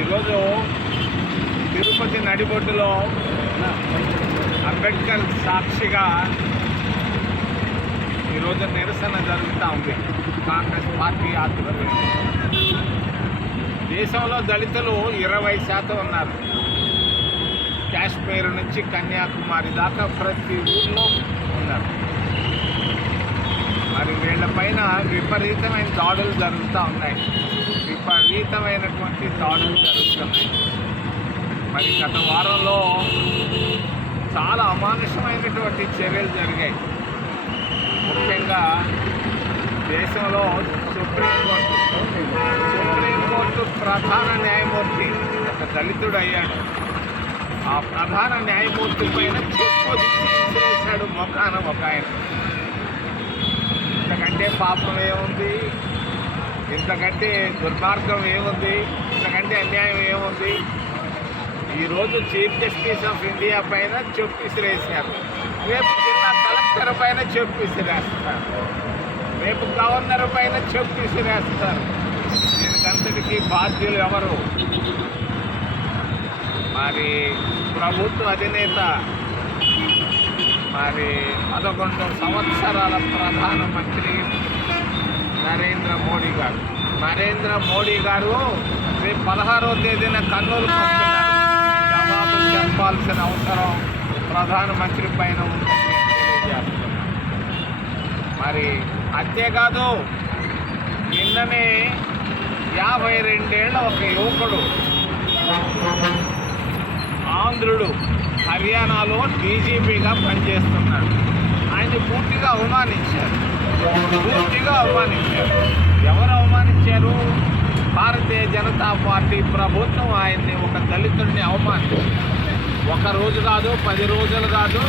ఈరోజు తిరుపతి నడిబొడ్డులో అంబేద్కర్ సాక్షిగా ఈరోజు నిరసన జరుగుతూ ఉంది. కాంగ్రెస్ పార్టీ ఆధ్వర్యంలో. దేశంలో దళితులు ఇరవై శాతం ఉన్నారు. కాశ్మీర్ నుంచి కన్యాకుమారి దాకా ప్రతి ఊర్లో ఉన్నారు. మరి వీళ్ళపైన విపరీతమైన దాడులు జరుగుతూ ఉన్నాయి. విపరీతమైనటువంటి దాడులు జరుగుతున్నాయి. మరి గత వారంలో చాలా అమానుషమైనటువంటి చర్యలు జరిగాయి. ముఖ్యంగా దేశంలో సుప్రీంకోర్టు సుప్రీంకోర్టు ప్రధాన న్యాయమూర్తి ఒక దళితుడు అయ్యాడు ఆ ప్రధాన న్యాయమూర్తి పైన చెప్పు మొఖాన ఒక ఆయన. ఇంతకంటే పాపం ఏముంది? ఇంతకంటే దుర్మార్గం ఏముంది? ఇంతకంటే అన్యాయం ఏముంది? ఈరోజు చీఫ్ జస్టిస్ ఆఫ్ ఇండియా పైన చెప్పు విసిరేసారు రేపు జిల్లా కలెక్టర్ పైన చెప్పు విసిరేస్తారు రేపు గవర్నర్ పైన చెప్పు విసిరేస్తారు దీనికంతటికీ బాధ్యులు ఎవరు? మరి ప్రభుత్వ అధినేత మరి పదకొండు సంవత్సరాల ప్రధానమంత్రి నరేంద్ర మోడీ గారు. నరేంద్ర మోడీ గారు రేపు పదహారో తేదీన కర్నూలుకు జవాబు చెప్పాల్సిన అవసరం ప్రధానమంత్రి పైన ఉందని తెలియజేస్తున్నాను మరి అంతేకాదు నిన్ననే యాభై రెండేళ్ళ ఒక యువకుడు ఆంధ్రుడు హర్యానాలో డీజీపీగా పనిచేస్తున్నాడు. ఆయన పూర్తిగా అవమానించారు. పూర్తిగా అవమానించారు. ఎవరు అవమానించారు? భారతీయ జనతా పార్టీ ప్రభుత్వం ఆయన్ని ఒక దళితుడిని అవమానించారు ఒక రోజు కాదు పది రోజులు కాదు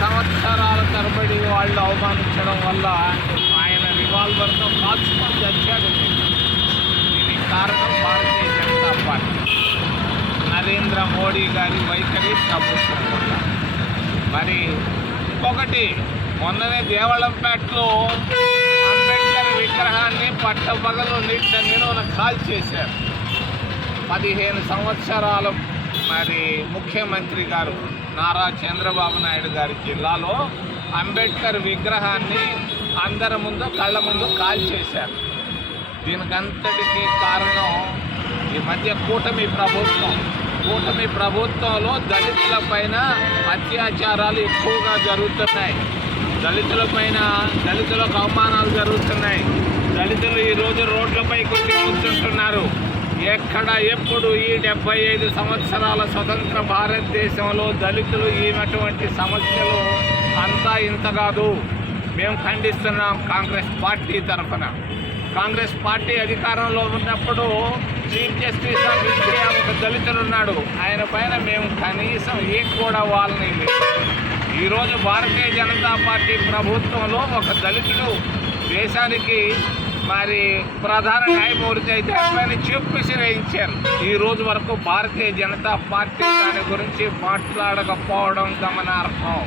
సంవత్సరాల తరబడి వాళ్ళు అవమానించడం వల్ల ఆయన రివాల్వర్తో కాల్చుకొని చచ్చాడు దీనికి కారణం భారతీయ జనతా పార్టీ. నరేంద్ర మోడీ గారి వైఖరి ప్రభుత్వం వల్ల. మరి ఇంకొకటి మొన్ననే దేవళంపేటలో విగ్రహాన్ని పట్టపగలు నీటిని నిలువన కాల్ చేశారు. పదిహేను సంవత్సరాలు మరి ముఖ్యమంత్రి గారు నారా చంద్రబాబు నాయుడు గారి జిల్లాలో అంబేద్కర్ విగ్రహాన్ని అందరి ముందు కళ్ళ ముందు కాల్ చేశారు. దీనికంతటికి కారణం ఈ మధ్య కూటమి ప్రభుత్వం. కూటమి ప్రభుత్వంలో దళితుల పైన అత్యాచారాలు ఎక్కువగా జరుగుతున్నాయి. దళితుల పైన దళితులకు అవమానాలు జరుగుతున్నాయి. దళితులు ఈరోజు రోడ్లపై కొట్టి కూర్చుంటున్నారు. ఎక్కడ ఎప్పుడు ఈ డెబ్బై ఐదు సంవత్సరాల స్వతంత్ర భారతదేశంలో దళితులు ఈనటువంటి సమస్యలు అంతా ఇంత కాదు. మేము ఖండిస్తున్నాం కాంగ్రెస్ పార్టీ తరఫున. కాంగ్రెస్ పార్టీ అధికారంలో ఉన్నప్పుడు చీఫ్ జస్టిస్ ఆఫ్ ఇండియా ఒక దళితుడు ఉన్నాడు ఆయన పైన మేము కనీసం ఏ కూడా వాళ్ళని ఈరోజు భారతీయ జనతా పార్టీ ప్రభుత్వంలో ఒక దళితుడు దేశానికి మరి ప్రధాన న్యాయమూర్తి అయితే ఆయన చెప్పేసి వేయించారు ఈ రోజు వరకు భారతీయ జనతా పార్టీ దాని గురించి మాట్లాడకపోవడం గమనార్హం.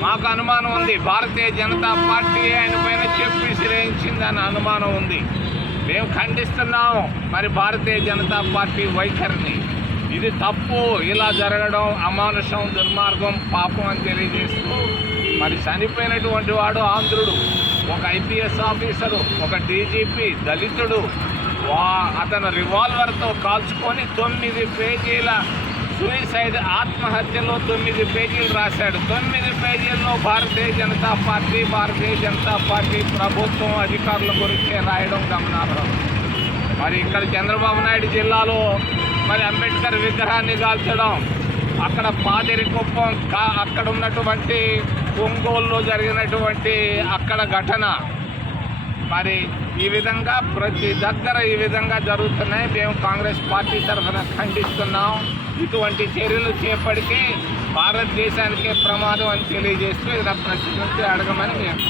మాకు అనుమానం ఉంది. భారతీయ జనతా పార్టీ ఆయన పైన చెప్పి అని అనుమానం ఉంది. మేము ఖండిస్తున్నాము. మరి భారతీయ జనతా పార్టీ వైఖరిని ఇది తప్పు. ఇలా జరగడం అమానుషం దుర్మార్గం పాపం అని తెలియజేస్తూ మరి చనిపోయినటువంటి వాడు ఆంధ్రుడు ఒక ఐపీఎస్ ఆఫీసరు ఒక డీజీపీ దళితుడు. వా అతను రివాల్వర్తో కాల్చుకొని తొమ్మిది పేజీల సూయిసైడ్ ఆత్మహత్యలో తొమ్మిది పేజీలు రాశాడు. తొమ్మిది పేజీల్లో భారతీయ జనతా పార్టీ భారతీయ జనతా పార్టీ ప్రభుత్వం అధికారుల గురించి రాయడం గమనార్హం. మరి ఇక్కడ చంద్రబాబు నాయుడు జిల్లాలో మరి అంబేద్కర్ విగ్రహాన్ని కాల్చడం అక్కడ పాదిరికుప్పం కా అక్కడ ఉన్నటువంటి ఒంగోలులో జరిగినటువంటి అక్కడ ఘటన. మరి ఈ విధంగా ప్రతి దగ్గర ఈ విధంగా జరుగుతున్నాయి. మేము కాంగ్రెస్ పార్టీ తరఫున ఖండిస్తున్నాం. ఇటువంటి చర్యలు చేపడితే భారతదేశానికే ప్రమాదం అని తెలియజేస్తూ ఇలా ప్రశ్నించి అడగమని మేము